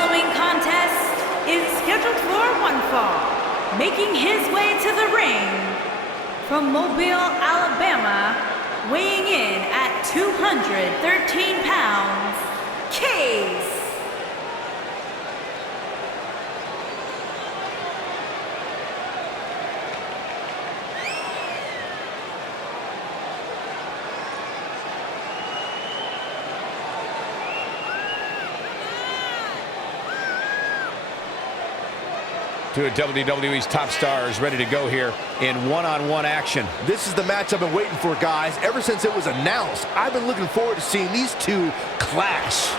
following contest is scheduled for one fall. Making his way to the ring from Mobile, Alabama, weighing in at 213 pounds, KAGE. Two of WWE's top stars ready to go here in one-on-one action. This is the match I've been waiting for, guys. Ever since it was announced, I've been looking forward to seeing these two clash.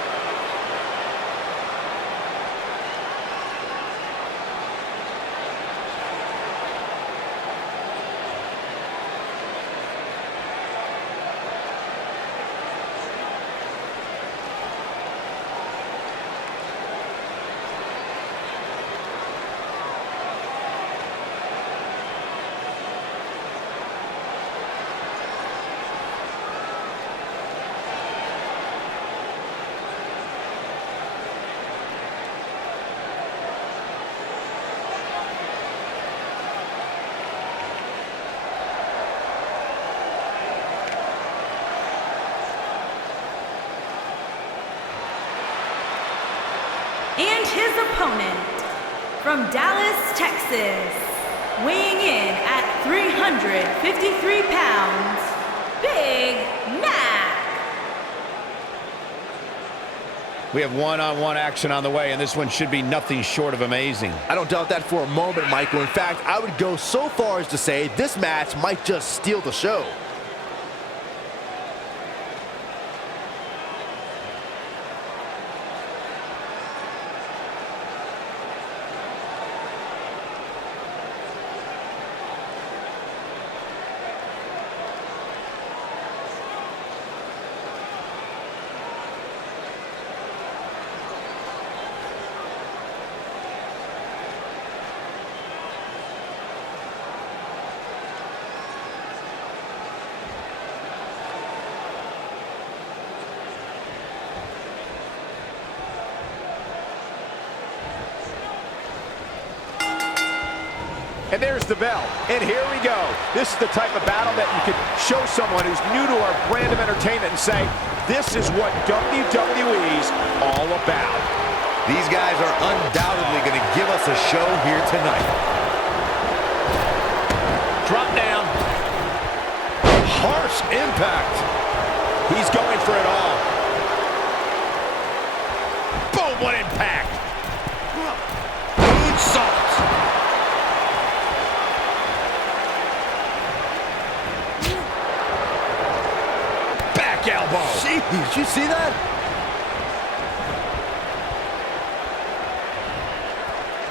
And his opponent, from Dallas, Texas, weighing in at 353 pounds, Big Mac. We have one-on-one action on the way, and this one should be nothing short of amazing. I don't doubt that for a moment, Michael. In fact, I would go so far as to say this match might just steal the show. And there's the bell, and here we go. This is the type of battle that you can show someone who's new to our brand of entertainment and say, this is what WWE's all about. These guys are undoubtedly going to give us a show here tonight. Drop down. Harsh impact. He's going for it all. Boom, what impact. Moonsault. Elbow. Jeez, did you see that?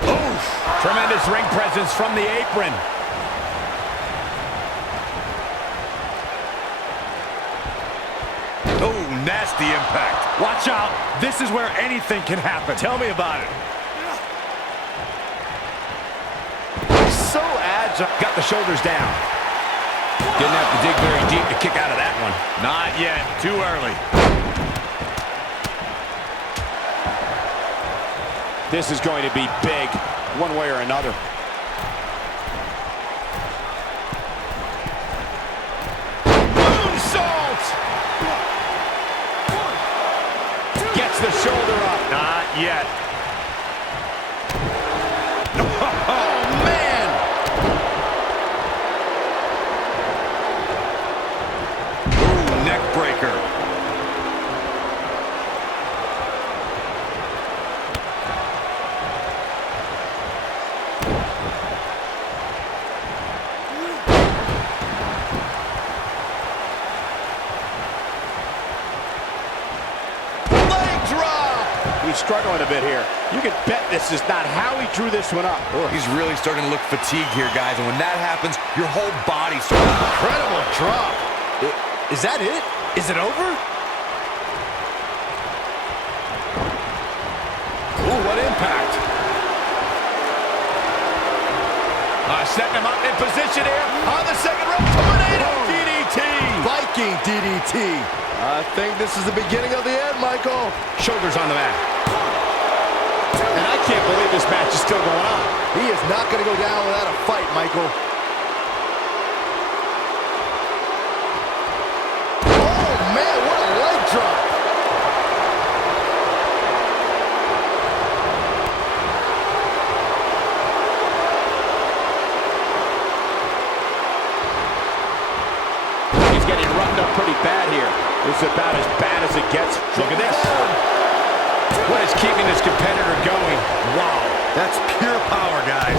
Oof. Tremendous ring presence from the apron. Oh, nasty impact. Watch out. This is where anything can happen. Tell me about it. He's so agile. Got the shoulders down. Didn't have to dig very deep to kick out of that one. Not yet. Too early. This is going to be big, one way or another. Moonsault! Gets the shoulder up. Not yet. Oh, man! Ooh, neck breaker. He's struggling a bit here. You can bet this is not how he drew this one up. Oh, he's really starting to look fatigued here, guys. And when that happens, your whole body starts. Incredible drop. Is that it? Is it over? Ooh, what impact. Setting him up in position here on the second rope. Tornado DDT. Viking DDT. I think this is the beginning of the end, Michael. Shoulders on the mat. still going on. He is not going to go down without a fight, Michael. Oh, man, what a leg drop. He's getting roughed up pretty bad here. This is about as bad as it gets. Look at this. What is keeping this competitor going? Wow, that's pure power, guys.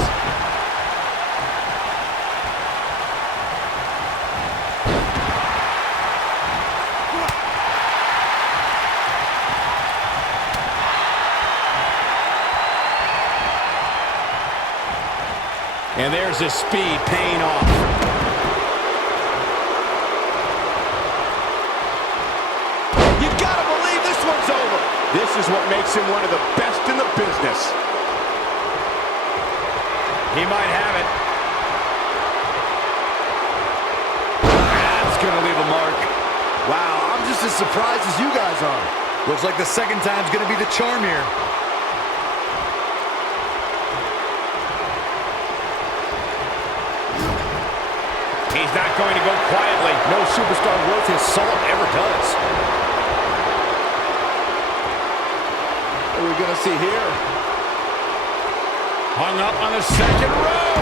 And there's his speed paying off. You gotta believe this one's over. This is what makes him one of the best in the business. He might have it. That's going to leave a mark. Wow, I'm just as surprised as you guys are. Looks like the second time's going to be the charm here. He's not going to go quietly. No superstar worth his salt ever does. What are we going to see here? Hung up on the second rope.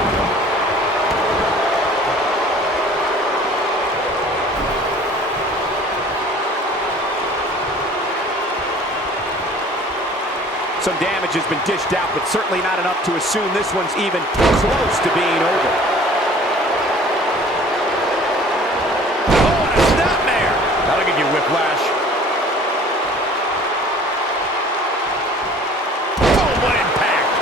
Some damage has been dished out, but certainly not enough to assume this one's even close to being over. Oh, and a snapmare. That'll give you whiplash. Oh, what impact.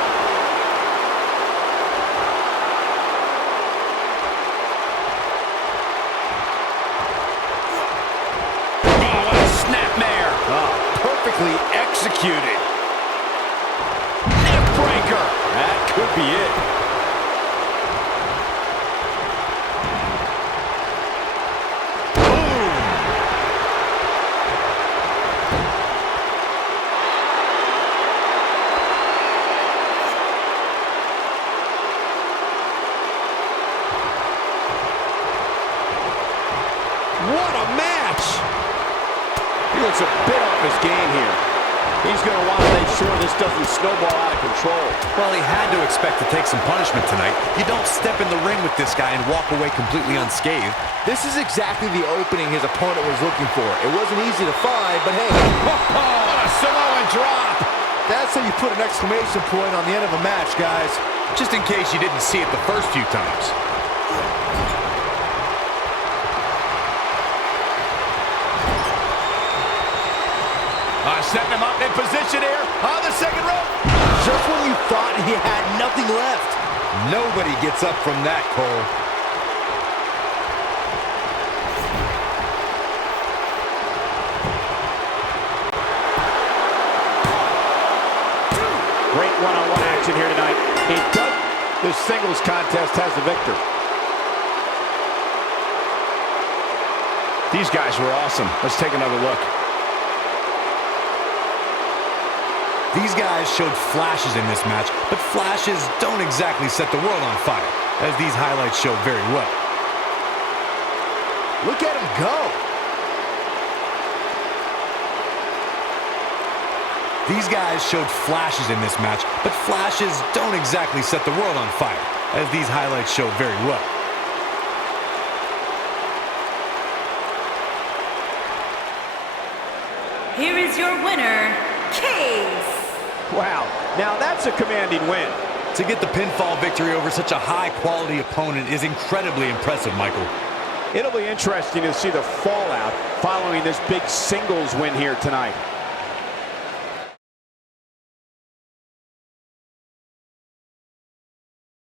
Oh, what a snapmare. Oh, perfectly executed. Neckbreaker. That could be it. What a match! He looks a bit off his game here. He's going to want to make sure this doesn't snowball out of control. Well, he had to expect to take some punishment tonight. You don't step in the ring with this guy and walk away completely unscathed. This is exactly the opening his opponent was looking for. It wasn't easy to find, but hey. What a Samoan drop. That's how you put an exclamation point on the end of a match, guys. Just in case you didn't see it the first few times. Setting him up in position here on the second rope. Just when you thought he had nothing left. Nobody gets up from that, Cole. Great one-on-one action here tonight. This singles contest has the victor. These guys were awesome. Let's take another look. These guys showed flashes in this match, but flashes don't exactly set the world on fire, as these highlights show very well. Look at him go. These guys showed flashes in this match, but flashes don't exactly set the world on fire, as these highlights show very well. Here is your winner, KAGE. Wow, now that's a commanding win. To get the pinfall victory over such a high-quality opponent is incredibly impressive, Michael. It'll be interesting to see the fallout following this big singles win here tonight.